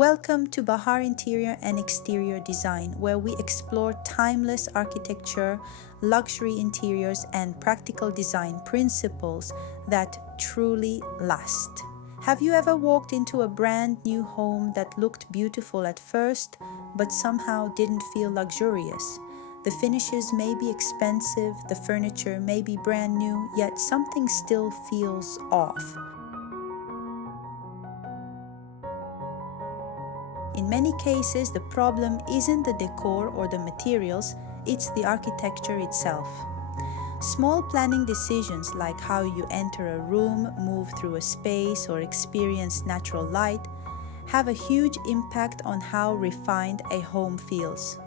Welcome to Bahar Interior and Exterior Design, where we explore timeless architecture, luxury interiors, and practical design principles that truly last. Have you ever walked into a brand new home that looked beautiful at first, but somehow didn't feel luxurious? The finishes may be expensive, the furniture may be brand new, yet something still feels off. In many cases, the problem isn't the decor or the materials, it's the architecture itself. Small planning decisions like how you enter a room, move through a space, or experience natural light have a huge impact on how refined a home feels.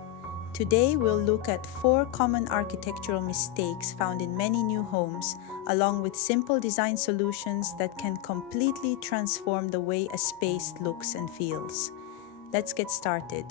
Today, we'll look at 4 common architectural mistakes found in many new homes, along with simple design solutions that can completely transform the way a space looks and feels. Let's get started.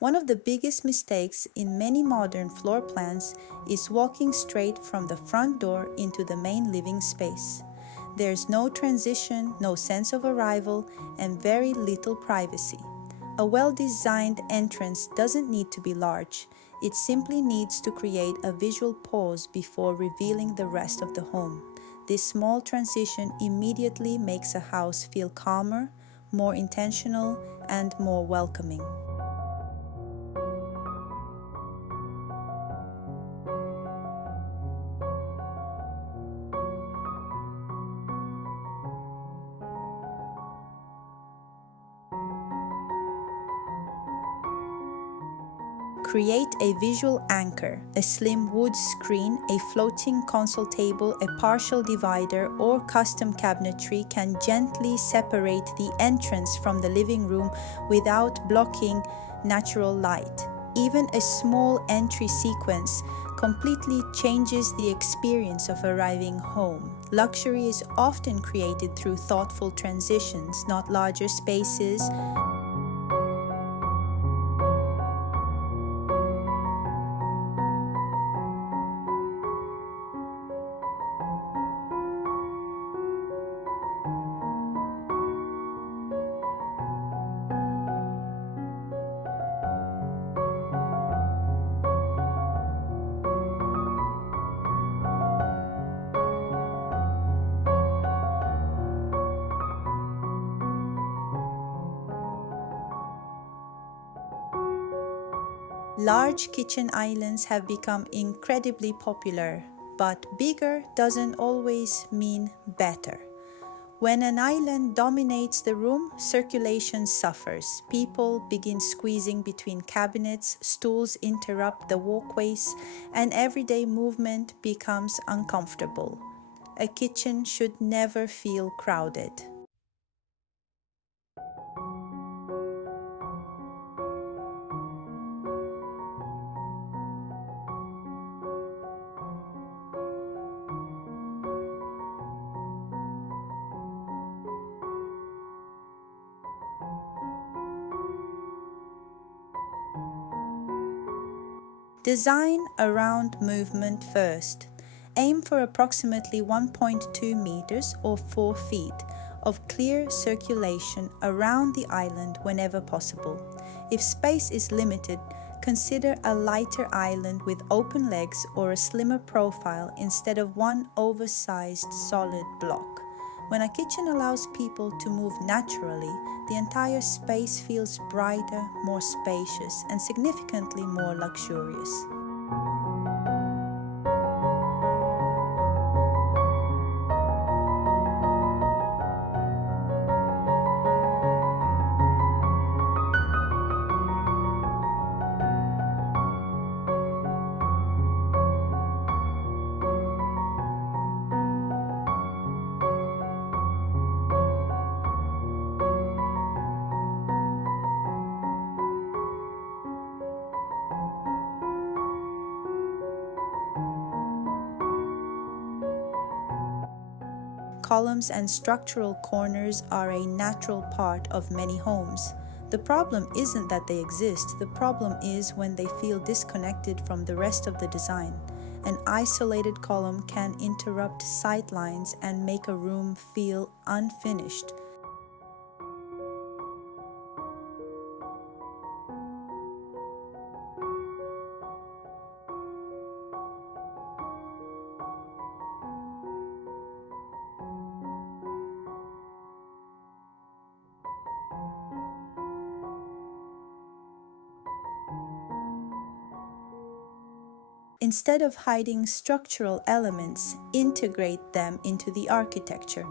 One of the biggest mistakes in many modern floor plans is walking straight from the front door into the main living space. There's no transition, no sense of arrival, and very little privacy. A well-designed entrance doesn't need to be large. It simply needs to create a visual pause before revealing the rest of the home. This small transition immediately makes a house feel calmer, more intentional, and more welcoming. Create a visual anchor, a slim wood screen, a floating console table, a partial divider, or custom cabinetry can gently separate the entrance from the living room without blocking natural light. Even a small entry sequence completely changes the experience of arriving home. Luxury is often created through thoughtful transitions, not larger spaces. Large kitchen islands have become incredibly popular, but bigger doesn't always mean better. When an island dominates the room, circulation suffers. People begin squeezing between cabinets, stools interrupt the walkways, and everyday movement becomes uncomfortable. A kitchen should never feel crowded. Design around movement first. Aim for approximately 1.2 meters or 4 feet of clear circulation around the island whenever possible. If space is limited, consider a lighter island with open legs or a slimmer profile instead of one oversized solid block. When a kitchen allows people to move naturally, the entire space feels brighter, more spacious, and significantly more luxurious. columns and structural corners are a natural part of many homes. The problem isn't that they exist, the problem is when they feel disconnected from the rest of the design. An isolated column can interrupt sight lines and make a room feel unfinished. Instead of hiding structural elements, integrate them into the architecture.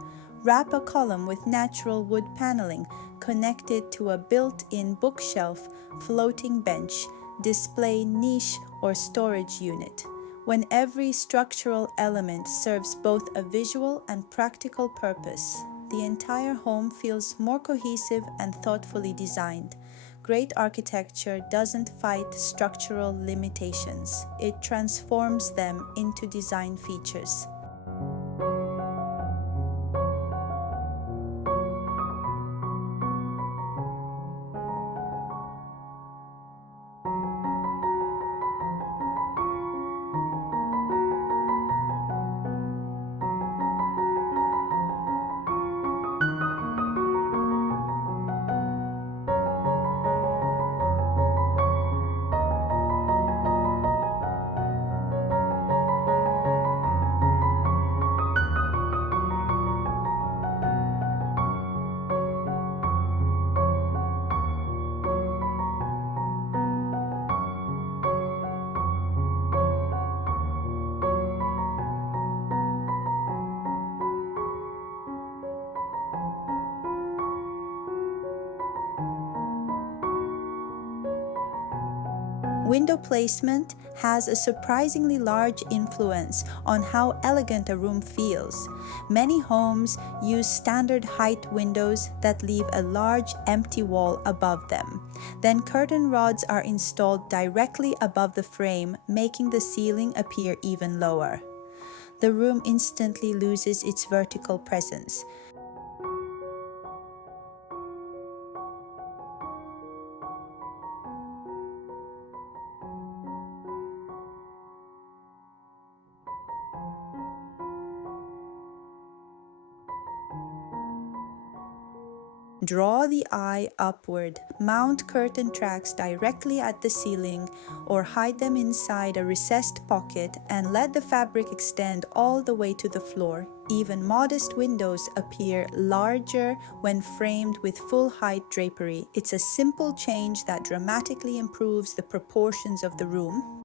Wrap a column with natural wood paneling, connect it to a built-in bookshelf, floating bench, display niche, or storage unit. When every structural element serves both a visual and practical purpose, the entire home feels more cohesive and thoughtfully designed. Great architecture doesn't fight structural limitations, it transforms them into design features. Window placement has a surprisingly large influence on how elegant a room feels. Many homes use standard height windows that leave a large empty wall above them. Then curtain rods are installed directly above the frame, making the ceiling appear even lower. The room instantly loses its vertical presence. Draw the eye upward, mount curtain tracks directly at the ceiling or hide them inside a recessed pocket and let the fabric extend all the way to the floor. Even modest windows appear larger when framed with full-height drapery. It's a simple change that dramatically improves the proportions of the room.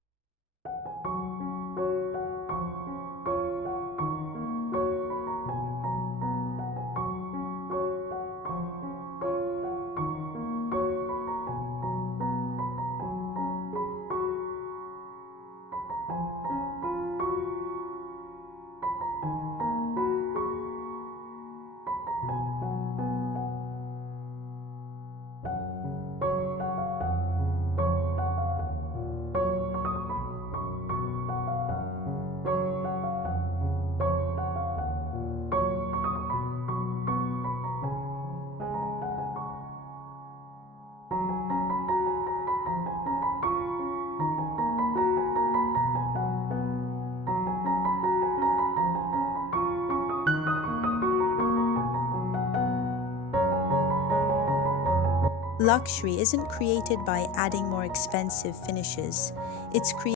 Luxury isn't created by adding more expensive finishes. It's created